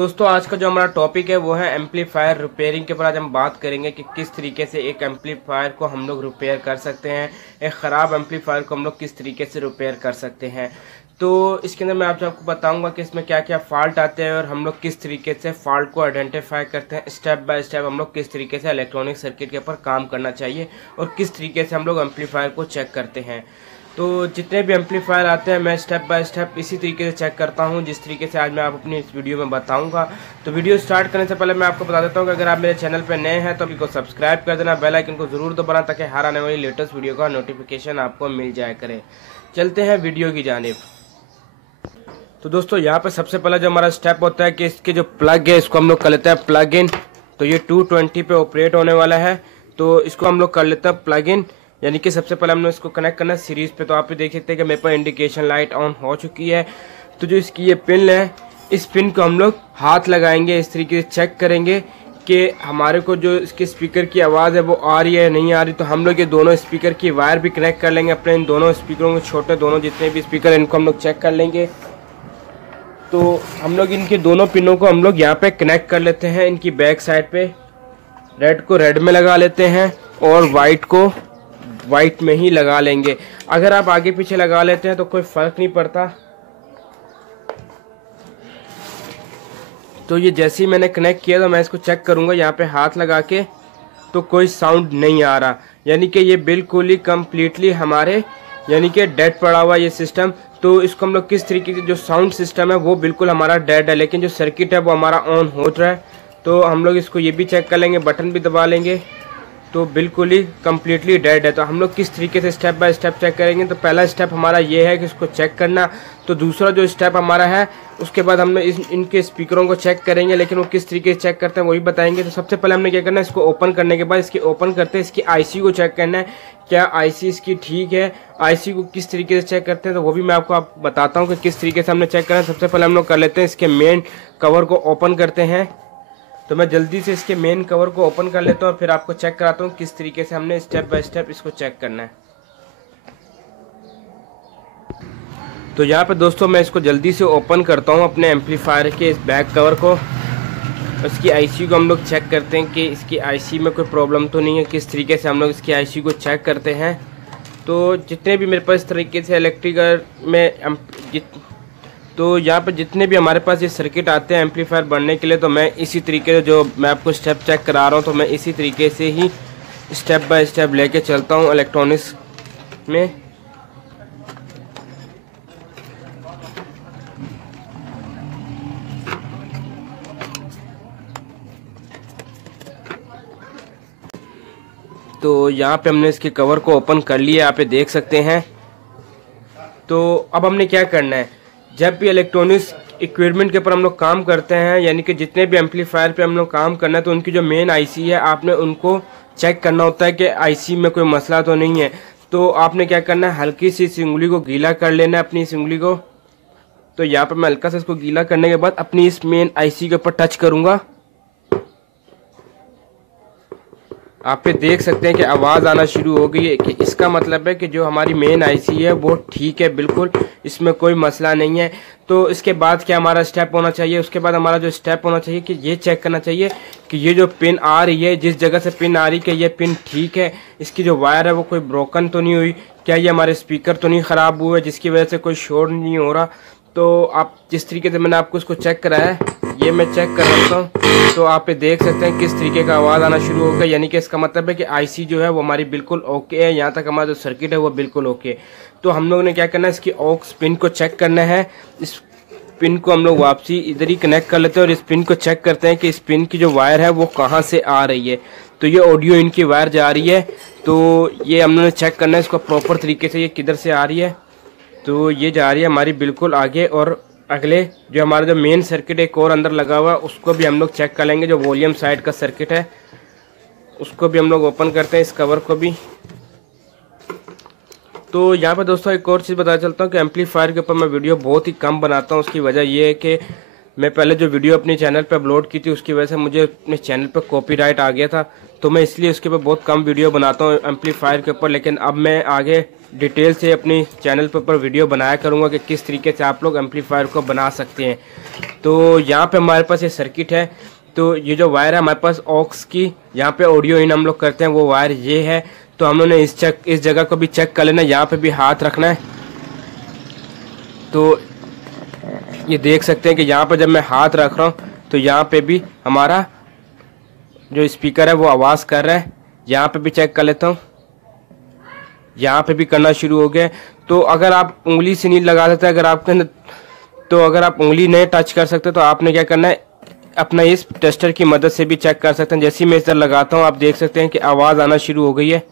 दोस्तों आज का जो हमारा टॉपिक है वो है एम्पलीफायर रिपेयरिंग के ऊपर। आज हम बात करेंगे कि किस तरीके से एक एम्पलीफायर को हम लोग रिपेयर कर सकते हैं, एक ख़राब एम्पलीफायर को हम लोग किस तरीके से रिपेयर कर सकते हैं। तो इसके अंदर मैं आपको बताऊंगा कि इसमें क्या क्या फॉल्ट आते हैं और हम लोग किस तरीके से फॉल्ट को आइडेंटिफाई करते हैं। स्टेप बाय स्टेप हम लोग किस तरीके से इलेक्ट्रॉनिक सर्किट के ऊपर काम करना चाहिए और किस तरीके से हम लोग एम्पलीफायर को चेक करते हैं। तो जितने भी एम्पलीफायर आते हैं मैं स्टेप बाय स्टेप इसी तरीके से चेक करता हूं जिस तरीके से आज मैं आप अपनी इस वीडियो में बताऊंगा। तो वीडियो स्टार्ट करने से पहले मैं आपको बता देता हूं कि अगर आप मेरे चैनल पर नए हैं तो अभी को सब्सक्राइब कर देना, बेल आइकन को ज़रूर दबाना ताकि हर आने वाली लेटेस्ट वीडियो का नोटिफिकेशन आपको मिल जाया करे। चलते हैं वीडियो की जानिब। तो दोस्तों यहाँ पे सबसे पहला जो हमारा स्टेप होता है कि इसके जो प्लग है इसको हम लोग कर लेते हैं प्लग इन। तो ये 220 पे ऑपरेट होने वाला है, तो इसको हम लोग कर लेते हैं प्लग इन। यानी कि सबसे पहले हमने इसको कनेक्ट करना है सीरीज पे। तो आप देख सकते हैं कि मेरे पर इंडिकेशन लाइट ऑन हो चुकी है। तो जो इसकी ये पिन है, इस पिन को हम लोग हाथ लगाएंगे, इस तरीके से चेक करेंगे कि हमारे को जो इसके स्पीकर की आवाज़ है वो आ रही है नहीं आ रही। तो हम लोग ये दोनों स्पीकर की वायर भी कनेक्ट कर लेंगे अपने इन दोनों स्पीकरों के, छोटे दोनों जितने भी स्पीकर इनको हम लोग चेक कर लेंगे। तो हम लोग इनके दोनों पिनों को हम लोग यहाँ पे कनेक्ट कर लेते हैं। इनकी बैक साइड पे रेड को रेड में लगा लेते हैं और वाइट को वाइट में ही लगा लेंगे। अगर आप आगे पीछे लगा लेते हैं तो कोई फर्क नहीं पड़ता। तो ये जैसे ही मैंने कनेक्ट किया तो मैं इसको चेक करूंगा यहाँ पे हाथ लगा के, तो कोई साउंड नहीं आ रहा, यानी कि ये बिल्कुल ही कम्प्लीटली हमारे यानी कि डेड पड़ा हुआ ये सिस्टम। तो इसको हम लोग किस तरीके से जो साउंड सिस्टम है वो बिल्कुल हमारा डेड है, लेकिन जो सर्किट है वो हमारा ऑन हो रहा है। तो हम लोग इसको ये भी चेक कर लेंगे, बटन भी दबा लेंगे, तो बिल्कुल ही कम्प्लीटली डेड है। तो हम लोग किस तरीके से स्टेप बाय स्टेप चेक करेंगे। तो पहला स्टेप हमारा ये है कि इसको चेक करना। तो दूसरा जो स्टेप हमारा है उसके बाद हम इनके स्पीकरों को चेक करेंगे, लेकिन वो किस तरीके से चेक करते हैं वही बताएंगे। तो सबसे पहले हमने क्या करना है, इसको ओपन करने के बाद इसकी ओपन करते हैं इसकी आईसी को चेक करना है, क्या आईसी इसकी ठीक है। आईसी को किस तरीके से चेक करते हैं तो वो भी मैं आपको बताता हूँ कि किस तरीके से हमने चेक करना है। सबसे पहले हम लोग कर लेते हैं इसके मेन कवर को ओपन करते हैं। तो मैं जल्दी से इसके मेन कवर को ओपन कर लेता हूँ और फिर आपको चेक कराता हूँ किस तरीके से हमने स्टेप बाय स्टेप इसको चेक करना है। तो यहाँ पे दोस्तों मैं इसको जल्दी से ओपन करता हूँ अपने एम्पलीफायर के इस बैक कवर को। इसकी आईसी को हम लोग चेक करते हैं कि इसकी आईसी में कोई प्रॉब्लम तो नहीं है। किस तरीके से हम लोग इसकी आईसी को चेक करते हैं। तो जितने भी मेरे पास इस तरीके से इलेक्ट्रिकल में तो यहाँ पर जितने भी हमारे पास ये सर्किट आते हैं एम्पलीफायर बनने के लिए, तो मैं इसी तरीके से जो मैं आपको स्टेप चेक करा रहा हूँ तो मैं इसी तरीके से ही स्टेप बाय स्टेप लेके चलता हूँ इलेक्ट्रॉनिक्स में। तो यहाँ पे हमने इसके कवर को ओपन कर लिया, यहाँ पे देख सकते हैं। तो अब हमने क्या करना है, जब भी इलेक्ट्रॉनिक्स इक्विपमेंट के ऊपर हम लोग काम करते हैं, यानी कि जितने भी एम्पलीफायर पे हम लोग काम करना है, तो उनकी जो मेन आईसी है आपने उनको चेक करना होता है कि आईसी में कोई मसला तो नहीं है। तो आपने क्या करना है, हल्की सी इस उंगली को गीला कर लेना है, अपनी इस उंगली को। तो यहाँ पर मैं हल्का सा इसको गीला करने के बाद अपनी इस मेन आईसी के ऊपर टच करूँगा। आप पे देख सकते हैं कि आवाज़ आना शुरू हो गई है, कि इसका मतलब है कि जो हमारी मेन आईसी है वो ठीक है, बिल्कुल इसमें कोई मसला नहीं है। तो इसके बाद क्या हमारा स्टेप होना चाहिए, उसके बाद हमारा जो स्टेप होना चाहिए कि ये चेक करना चाहिए कि ये जो पिन आ रही है, जिस जगह से पिन आ रही है, कि ये पिन ठीक है, इसकी जो वायर है वो कोई ब्रोकन तो नहीं हुई, क्या ये हमारे स्पीकर तो नहीं ख़राब हुए जिसकी वजह से कोई शोर नहीं हो रहा। तो आप जिस तरीके से मैंने आपको इसको चेक कराया है ये मैं चेक कर रहा हूँ। तो आप ये देख सकते हैं किस तरीके का आवाज़ आना शुरू हो गया, यानी कि इसका मतलब है कि आईसी जो है वो हमारी बिल्कुल ओके है। यहाँ तक हमारा जो सर्किट है वो बिल्कुल ओके। तो हम लोगों ने क्या करना है, इसकी ऑक्स पिन को चेक करना है। इस पिन को हम लोग वापसी इधर ही कनेक्ट कर लेते हैं और इस पिन को चेक करते हैं कि इस पिन की जो वायर है वो कहाँ से आ रही है। तो ये ऑडियो इनकी वायर जा रही है, तो ये हम लोगों ने चेक करना है इसको प्रॉपर तरीके से, ये किधर से आ रही है। तो ये जा रही है हमारी बिल्कुल आगे, और अगले जो हमारा जो मेन सर्किट एक और अंदर लगा हुआ है उसको भी हम लोग चेक कर लेंगे। जो वॉल्यूम साइड का सर्किट है उसको भी हम लोग ओपन करते हैं, इस कवर को भी। तो यहाँ पर दोस्तों एक और चीज़ बताना चलता हूँ कि एम्पलीफायर के ऊपर मैं वीडियो बहुत ही कम बनाता हूँ। उसकी वजह ये है कि मैं पहले जो वीडियो अपने चैनल पर अपलोड की थी उसकी वजह से मुझे अपने चैनल पर कॉपीराइट आ गया था। तो मैं इसलिए उसके ऊपर बहुत कम वीडियो बनाता हूँ एम्पलीफायर के ऊपर। लेकिन अब मैं आगे डिटेल से अपनी चैनल पर ऊपर वीडियो बनाया करूँगा कि किस तरीके से आप लोग एम्पलीफायर को बना सकते हैं। तो यहाँ पे हमारे पास ये सर्किट है। तो ये जो वायर है हमारे पास ऑक्स की, यहाँ पे ऑडियो इन हम लोग करते हैं, वो वायर ये है। तो हम लोगों ने इस जगह को भी चेक कर लेना, यहाँ पे भी हाथ रखना है। तो ये देख सकते हैं कि यहाँ पर जब मैं हाथ रख रहा हूँ तो यहाँ पे भी हमारा जो स्पीकर है वो आवाज़ कर रहा है। यहाँ पे भी चेक कर लेता हूँ, यहाँ पे भी करना शुरू हो गया। तो अगर आप उंगली से नहीं लगा सकते, अगर आपके अंदर, तो अगर आप उंगली नहीं टच कर सकते तो आपने क्या करना है, अपना इस टेस्टर की मदद से भी चेक कर सकते हैं। जैसे ही मैं इधर लगाता हूँ आप देख सकते हैं कि आवाज़ आना शुरू हो गई है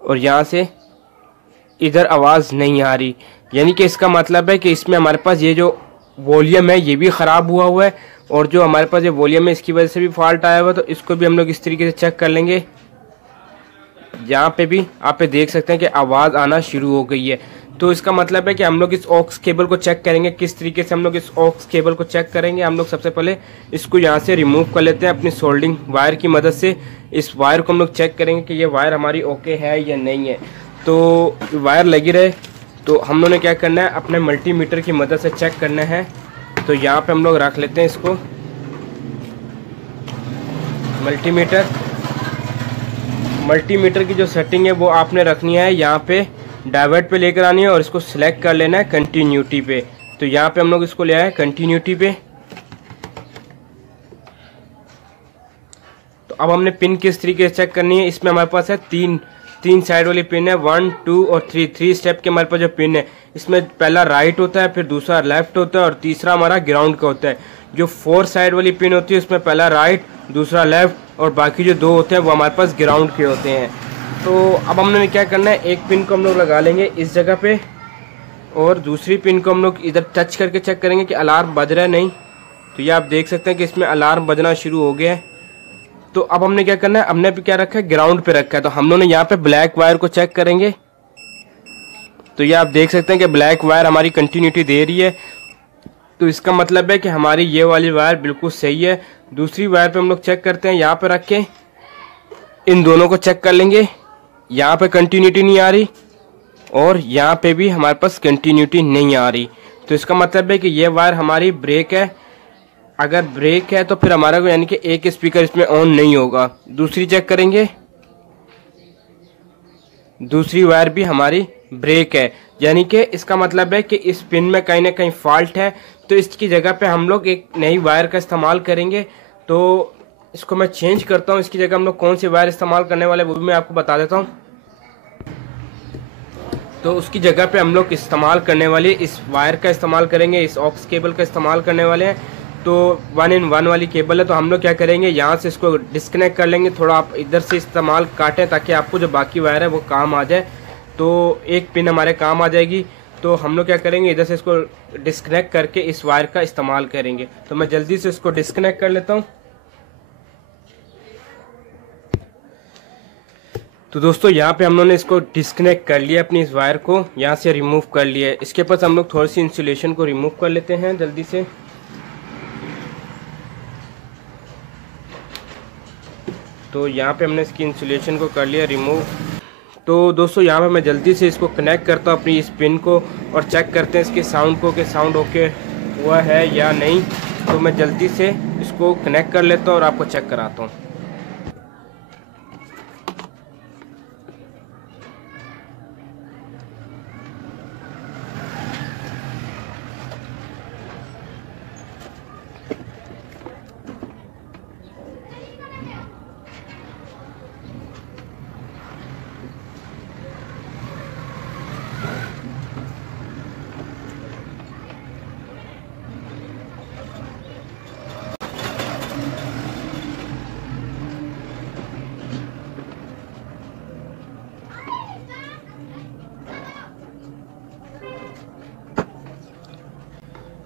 और यहाँ से इधर आवाज़ नहीं आ रही। यानी कि इसका मतलब है कि इसमें हमारे पास ये जो वॉल्यूम है ये भी ख़राब हुआ है और जो हमारे पास ये वॉल्यूम है इसकी वजह से भी फॉल्ट आया हुआ है। तो इसको भी हम लोग इस तरीके से चेक कर लेंगे। यहाँ पे भी आप देख सकते हैं कि आवाज़ आना शुरू हो गई है। तो इसका मतलब है कि हम लोग इस ऑक्स केबल को चेक करेंगे। किस तरीके से हम लोग इस ऑक्स केबल को चेक करेंगे, हम लोग सबसे पहले इसको यहाँ से रिमूव कर लेते हैं अपनी सोल्डिंग वायर की मदद से। इस वायर को हम लोग चेक करेंगे कि ये वायर हमारी ओके है या नहीं है। तो वायर लगी रहे तो हम लोगों ने क्या करना है, अपने मल्टीमीटर की मदद से चेक करना है। तो यहाँ पे हम लोग रख लेते हैं इसको मल्टीमीटर की जो सेटिंग है वो आपने रखनी है, यहाँ पे डाइवर्ट पे लेकर आनी है और इसको सिलेक्ट कर लेना है कंटिन्यूटी पे। तो यहाँ पे हम लोग इसको ले आए कंटिन्यूटी पे। तो अब हमने पिन किस तरीके से चेक करनी है, इसमें हमारे पास है तीन साइड वाली पिन है, 1 2 और 3 स्टेप के हमारे पास जो पिन है इसमें पहला राइट होता है, फिर दूसरा लेफ्ट होता है और तीसरा हमारा ग्राउंड का होता है। जो 4 साइड वाली पिन होती है उसमें पहला राइट, दूसरा लेफ्ट और बाकी जो 2 होते हैं वो हमारे पास ग्राउंड के होते हैं। तो अब हमने क्या करना है, एक पिन को हम लोग लगा लेंगे इस जगह पे और दूसरी पिन को हम लोग इधर टच करके चेक करेंगे कि अलार्म बज रहा है नहीं। तो ये आप देख सकते हैं कि इसमें अलार्म बजना शुरू हो गया है। तो अब हमने क्या करना है, हमने भी क्या रखा है, ग्राउंड पे रखा है। तो हम लोगों ने यहाँ पे ब्लैक वायर को चेक करेंगे। तो ये आप देख सकते हैं कि ब्लैक वायर हमारी कंटिन्यूटी दे रही है। तो इसका मतलब है कि हमारी ये वाली वायर बिल्कुल सही है। दूसरी वायर पे हम लोग चेक करते हैं, यहाँ पे रख के इन दोनों को चेक कर लेंगे। यहाँ पे कंटिन्यूटी नहीं आ रही और यहाँ पे भी हमारे पास कंटिन्यूटी नहीं आ रही। तो इसका मतलब है कि ये वायर हमारी ब्रेक है। अगर ब्रेक है तो फिर हमारा यानी कि एक स्पीकर इसमें ऑन नहीं होगा। दूसरी चेक करेंगे, दूसरी वायर भी हमारी ब्रेक है, यानी कि इसका मतलब है कि इस पिन में कहीं ना कहीं फॉल्ट है। तो इसकी जगह पे हम लोग एक नई वायर का इस्तेमाल करेंगे। तो इसको मैं चेंज करता हूँ, इसकी जगह हम लोग कौन सी वायर इस्तेमाल करने वाले वो भी मैं आपको बता देता हूँ। तो उसकी जगह पे हम लोग इस्तेमाल करने वाले इस वायर का इस्तेमाल करेंगे, इस ऑक्स केबल का इस्तेमाल करने वाले हैं। तो 1-in-1 वाली केबल है। तो हम लोग क्या करेंगे, यहाँ से इसको डिस्कनेक्ट कर लेंगे। थोड़ा आप इधर से इस्तेमाल काटें ताकि आपको जो बाकी वायर है वो काम आ जाए। तो एक पिन हमारे काम आ जाएगी। तो हम लोग क्या करेंगे, इधर से इसको डिस्कनेक्ट करके इस वायर का इस्तेमाल करेंगे। तो मैं जल्दी से इसको डिस्कनेक्ट कर लेता हूँ। तो दोस्तों यहाँ पे हम लोगों ने इसको डिस्कनेक्ट कर लिया, अपनी इस वायर को यहाँ से रिमूव कर लिया है। इसके पास हम लोग थोड़ी सी इंसुलेशन को रिमूव कर लेते हैं जल्दी से। तो यहाँ पे हमने इसकी इंसुलेशन को कर लिया रिमूव। तो दोस्तों यहाँ पे मैं जल्दी से इसको कनेक्ट करता हूँ अपनी इस पिन को और चेक करते हैं इसके साउंड को कि साउंड ओके हुआ है या नहीं। तो मैं जल्दी से इसको कनेक्ट कर लेता हूँ और आपको चेक कराता हूँ।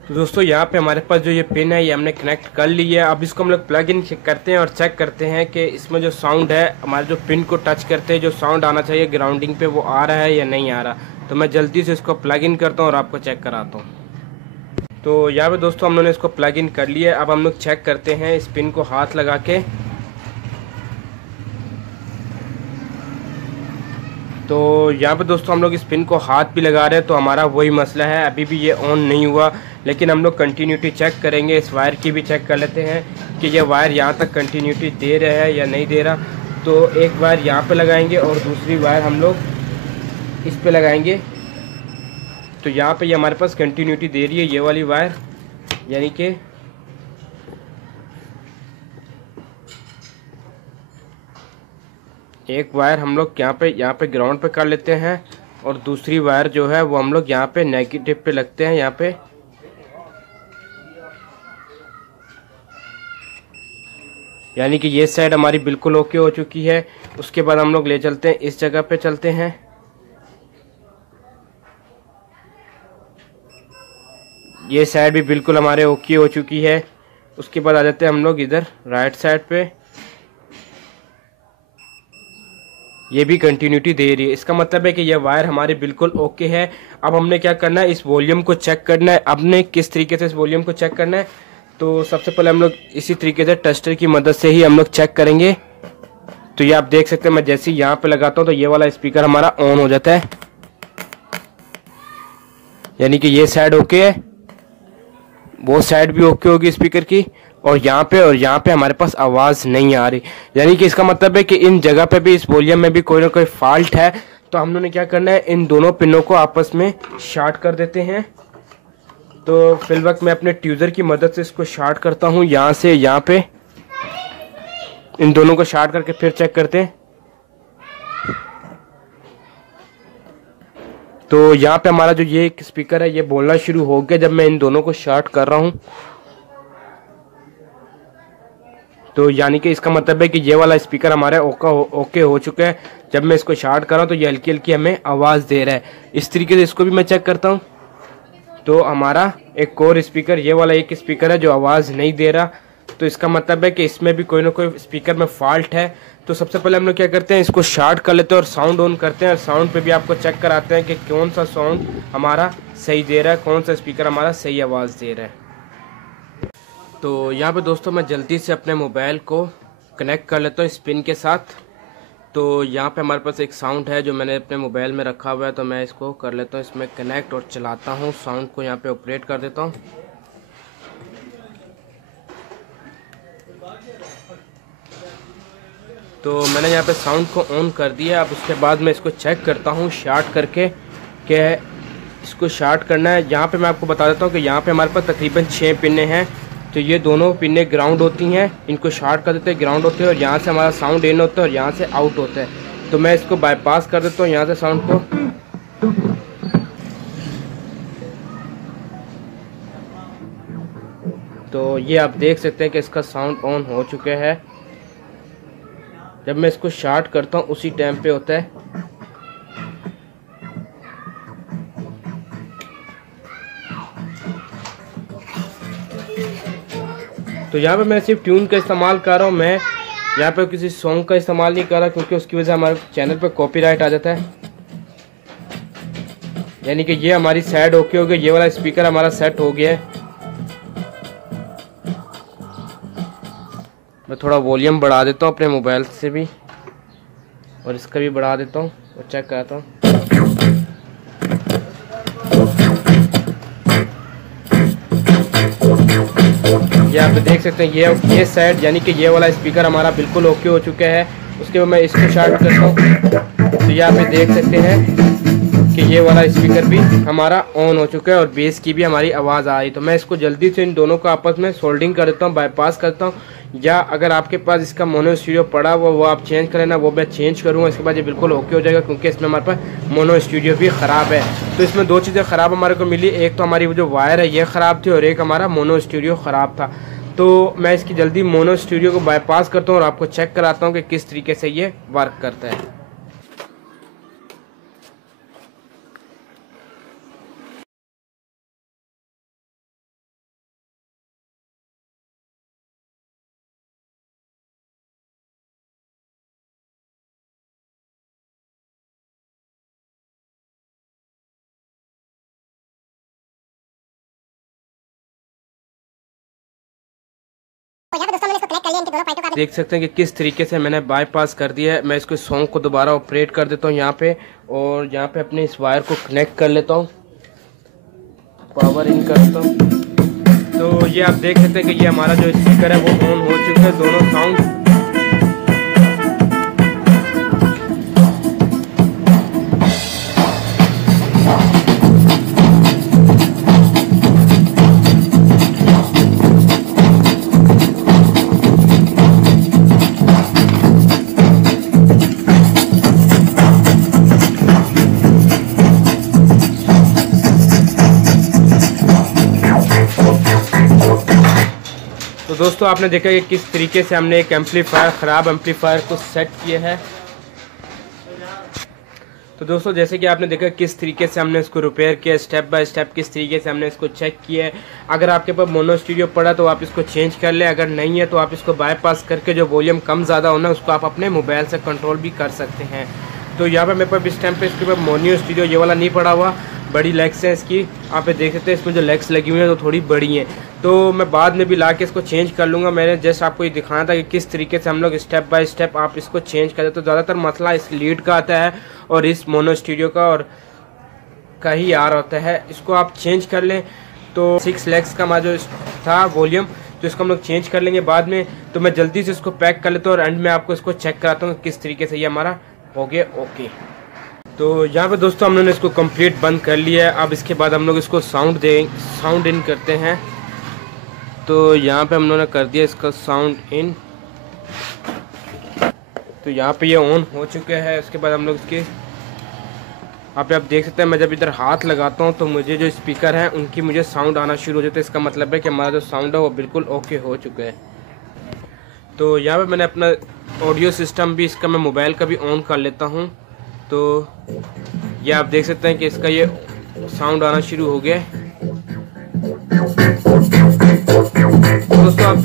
तो दोस्तों यहाँ पे हमारे पास जो ये पिन है ये हमने कनेक्ट कर ली है। अब इसको हम लोग प्लग इन करते हैं और चेक करते हैं कि इसमें जो साउंड है, हमारे जो पिन को टच करते हैं जो साउंड आना चाहिए ग्राउंडिंग पे, वो आ रहा है या नहीं आ रहा। तो मैं जल्दी से इसको प्लग इन करता हूँ और आपको चेक कराता हूँ। तो यहाँ पे दोस्तों हम लोगों ने इसको प्लग इन कर लिया है। अब हम लोग चेक करते हैं इस पिन को हाथ लगा के। तो यहाँ पे दोस्तों हम लोग इस पिन को हाथ भी लगा रहे हैं, तो हमारा वही मसला है, अभी भी ये ऑन नहीं हुआ। लेकिन हम लोग कंटिन्यूटी चेक करेंगे, इस वायर की भी चेक कर लेते हैं कि ये वायर यहाँ तक कंटिन्यूटी दे रहा है या नहीं दे रहा। तो एक वायर यहाँ पे लगाएंगे और दूसरी वायर हम लोग इस पे लगाएंगे। तो यहाँ पे ये हमारे पास कंटिन्यूटी दे रही है ये वाली वायर, यानी कि एक वायर हम लोग यहाँ पे ग्राउंड पे कर लेते हैं और दूसरी वायर जो है वो हम लोग यहाँ पे नेगेटिव पे लगते हैं। यहाँ पे यानी कि ये साइड हमारी बिल्कुल ओके हो चुकी है। उसके बाद हम लोग ले चलते हैं, इस जगह पे चलते हैं। ये साइड भी बिल्कुल हमारे ओके हो चुकी है। उसके बाद आ जाते हैं हम लोग इधर राइट साइड पे, ये भी कंटिन्यूटी दे रही है। इसका मतलब है कि ये वायर हमारी बिल्कुल ओके है। अब हमने क्या करना है, इस वॉल्यूम को चेक करना है। अब ने किस तरीके से इस वॉल्यूम को चेक करना है, तो सबसे पहले हम लोग इसी तरीके से टेस्टर की मदद से ही हम लोग चेक करेंगे। तो ये आप देख सकते हैं, मैं जैसे ही यहाँ पे लगाता हूँ तो ये वाला स्पीकर हमारा ऑन हो जाता है, यानी कि ये साइड ओके है, वो साइड भी ओके होगी स्पीकर की। और यहाँ पे हमारे पास आवाज़ नहीं आ रही, यानी कि इसका मतलब है कि इन जगह पे भी, इस वॉल्यूम में भी कोई ना कोई फॉल्ट है। तो हम लोगों ने क्या करना है, इन दोनों पिनों को आपस में शॉर्ट कर देते हैं। तो फिल वक्त मैं अपने ट्यूज़र की मदद से इसको शॉर्ट करता हूँ, यहाँ से यहाँ पे इन दोनों को शॉर्ट करके फिर चेक करते हैं। तो यहाँ पे हमारा जो ये स्पीकर है ये बोलना शुरू हो गया जब मैं इन दोनों को शॉर्ट कर रहा हूँ। तो यानी कि इसका मतलब है कि ये वाला स्पीकर हमारा ओके हो चुका है। जब मैं इसको शॉर्ट कर रहा हूँ तो ये हल्की हल्की हमें आवाज़ दे रहा है। इस तरीके से इसको भी मैं चेक करता हूँ। तो हमारा एक और स्पीकर, ये वाला एक स्पीकर है जो आवाज़ नहीं दे रहा। तो इसका मतलब है कि इसमें भी कोई ना कोई स्पीकर में फॉल्ट है। तो सबसे पहले हम लोग क्या करते हैं, इसको शॉर्ट कर लेते हैं और साउंड ऑन करते हैं। और साउंड पे भी आपको चेक कराते हैं कि कौन सा साउंड हमारा सही दे रहा है, कौन सा स्पीकर हमारा सही आवाज़ दे रहा है। तो यहाँ पे दोस्तों मैं जल्दी से अपने मोबाइल को कनेक्ट कर लेता हूँ इस पिन के साथ। तो यहाँ पे हमारे पास एक साउंड है जो मैंने अपने मोबाइल में रखा हुआ है, तो मैं इसको कर लेता हूँ इसमें कनेक्ट और चलाता हूँ। साउंड को यहाँ पे ऑपरेट कर देता हूँ। तो मैंने यहाँ पे साउंड को ऑन कर दिया। अब उसके बाद मैं इसको चेक करता हूँ शॉर्ट करके कि इसको शॉर्ट करना है। यहाँ पे मैं आपको बता देता हूँ कि यहाँ पे हमारे पास तकरीबन 6 पिनें हैं। तो ये दोनों पिनें ग्राउंड होती हैं, इनको शॉर्ट कर देते हैं, ग्राउंड होते हैं और यहाँ से हमारा साउंड इन होता है और यहाँ से आउट होता है। तो मैं इसको बाईपास कर देता हूँ यहाँ से साउंड को। तो ये आप देख सकते हैं कि इसका साउंड ऑन हो चुका है। जब मैं इसको शॉर्ट करता हूँ उसी टाइम पे होता है। तो यहाँ पे मैं सिर्फ ट्यून का इस्तेमाल कर रहा हूँ, मैं यहाँ पे किसी सॉन्ग का इस्तेमाल नहीं कर रहा, क्योंकि उसकी वजह से हमारे चैनल पे कॉपीराइट आ जाता है। यानी कि ये हमारी सेट ओके हो गई, ये वाला स्पीकर हमारा सेट हो गया है। मैं थोड़ा वॉल्यूम बढ़ा देता हूँ अपने मोबाइल से भी और इसका भी बढ़ा देता हूँ और चेक कराता हूँ। ये आप देख सकते हैं ये साइड यानी कि ये वाला स्पीकर हमारा बिल्कुल ओके हो चुका है। उसके बाद मैं इसको स्टार्ट करता हूँ। तो यहाँ पे देख सकते हैं कि ये वाला स्पीकर भी हमारा ऑन हो चुका है और बेस की भी हमारी आवाज़ आ रही। तो मैं इसको जल्दी से इन दोनों को आपस में सोल्डिंग कर देता हूँ, बाईपास करता हूँ। या अगर आपके पास इसका मोनो स्टूडियो पड़ा हुआ वो आप चेंज कर लेना, वो मैं चेंज करूँगा। इसके बाद ये बिल्कुल ओके हो जाएगा, क्योंकि इसमें हमारे पास मोनो स्टूडियो भी ख़राब है। तो इसमें 2 चीज़ें ख़राब हमारे को मिली, एक तो हमारी वो जो वायर है ये ख़राब थी और एक हमारा मोनो स्टूडियो ख़राब था। तो मैं इसकी जल्दी मोनो स्टूडियो को बाईपास करता हूँ और आपको चेक कराता हूँ कि किस तरीके से ये वर्क करता है। तो यहाँ पे दोस्तों मैंने इसको कनेक्ट कर लिया इनके देख सकते हैं कि किस तरीके से मैंने बाईपास कर दिया है। मैं इसको सॉन्ग को दोबारा ऑपरेट कर देता हूँ यहाँ पे, और यहाँ पे अपने इस वायर को कनेक्ट कर लेता हूँ, पावर इन करता हूँ। तो ये आप देख सकते हैं कि ये हमारा जो स्पीकर है वो ऑन हो चुका है, दोनों साउंड। तो दोस्तों आपने देखा कि किस तरीके से हमने एक एम्पलीफायर, ख़राब एम्पलीफायर को सेट किया है। तो दोस्तों जैसे कि आपने देखा किस तरीके से हमने इसको रिपेयर किया, स्टेप बाय स्टेप किस तरीके से हमने इसको चेक किया है। अगर आपके पास मोनो स्टूडियो पड़ा तो आप इसको चेंज कर लें, अगर नहीं है तो आप इसको बाईपास करके जो वॉल्यूम कम ज़्यादा होना उसको आप अपने मोबाइल से कंट्रोल भी कर सकते हैं। तो यहाँ पर मेरे पास इस टाइम पे इसके ऊपर मोनो स्टूडियो ये वाला नहीं पड़ा हुआ, बड़ी लेग्स हैं इसकी, आप देख सकते हैं इसमें जो लेग्स लगी हुई हैं तो थोड़ी बड़ी हैं। तो मैं बाद में भी ला के इसको चेंज कर लूँगा। मैंने जस्ट आपको ये दिखाना था कि किस तरीके से हम लोग स्टेप बाय स्टेप आप इसको चेंज करें। तो ज़्यादातर मसला इस लीड का आता है और इस मोनो स्टूडियो का और का ही आ रहा होता है। इसको आप चेंज कर लें। तो 6 लेग्स का हमारा जो था वॉल्यूम, तो इसको हम लोग चेंज कर लेंगे बाद में। तो मैं जल्दी से इसको पैक कर लेता हूँ और एंड में आपको इसको चेक कराता हूँ किस तरीके से ये हमारा हो गया ओके। तो यहाँ पे दोस्तों हम लोगों ने इसको कंप्लीट बंद कर लिया है। अब इसके बाद हम लोग इसको साउंड इन करते हैं। तो यहाँ पे हम लोगों ने कर दिया इसका साउंड इन। तो यहाँ पे ये ऑन हो चुके हैं। उसके बाद हम लोग इसके आप देख सकते हैं, मैं जब इधर हाथ लगाता हूँ तो मुझे जो स्पीकर हैं उनकी मुझे साउंड आना शुरू हो जाता है। इसका मतलब है कि हमारा जो साउंड है वो बिल्कुल ओके हो चुका है। तो यहाँ पे मैंने अपना ऑडियो सिस्टम भी इसका मैं मोबाइल का भी ऑन कर लेता हूँ। तो ये आप देख सकते हैं कि इसका ये साउंड आना शुरू हो गया है। दोस्तों आप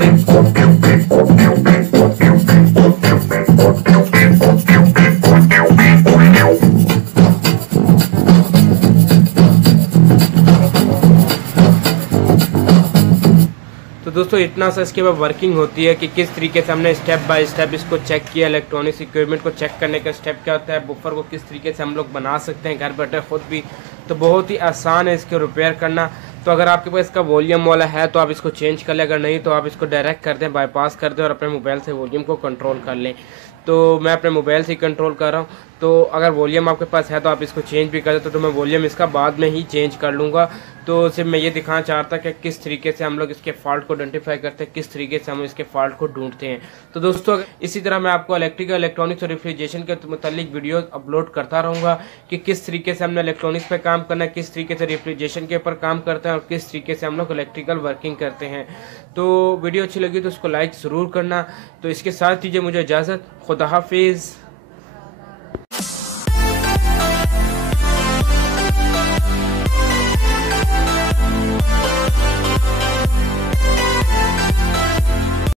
तो दोस्तों इतना सा इसके बाद वर्किंग होती है कि किस तरीके से हमने स्टेप बाय स्टेप इसको चेक किया। इलेक्ट्रॉनिक्स इक्विपमेंट को चेक करने का स्टेप क्या होता है, बुफर को किस तरीके से हम लोग बना सकते हैं घर बैठे खुद भी। तो बहुत ही आसान है इसको रिपेयर करना। तो अगर आपके पास इसका वॉल्यूम वाला है तो आप इसको चेंज कर लें, अगर नहीं तो आप इसको डायरेक्ट कर दें, बाईपास कर दें और अपने मोबाइल से वॉल्यूम को कंट्रोल कर लें। तो मैं अपने मोबाइल से ही कंट्रोल कर रहा हूँ। तो अगर वॉल्यूम आपके पास है तो आप इसको चेंज भी कर दें। तो मैं वॉल्यूम इसका बाद में ही चेंज कर लूँगा। तो सिर्फ मैं ये दिखाना चाहता था कि किस तरीके से हम लोग इसके फॉल्ट को आइडेंटिफाई करते हैं, किस तरीके से हम इसके फॉल्ट को ढूंढते हैं। तो दोस्तों इसी तरह मैं आपको इलेक्ट्रॉनिक्स और रेफ्रिजरेशन के मुतालिक वीडियो अपलोड करता रहूँगा कि किस तरीके से हमने इलेक्ट्रॉनिक्स पे काम करना है, किस तरीके से रेफ्रिजरेशन के ऊपर काम करते हैं और किस तरीके से हम लोग इलेक्ट्रिकल वर्किंग करते हैं। तो वीडियो अच्छी लगी तो उसको लाइक ज़रूर करना। तो इसके साथ दीजिए मुझे इजाज़त। खुदा हाफिज़।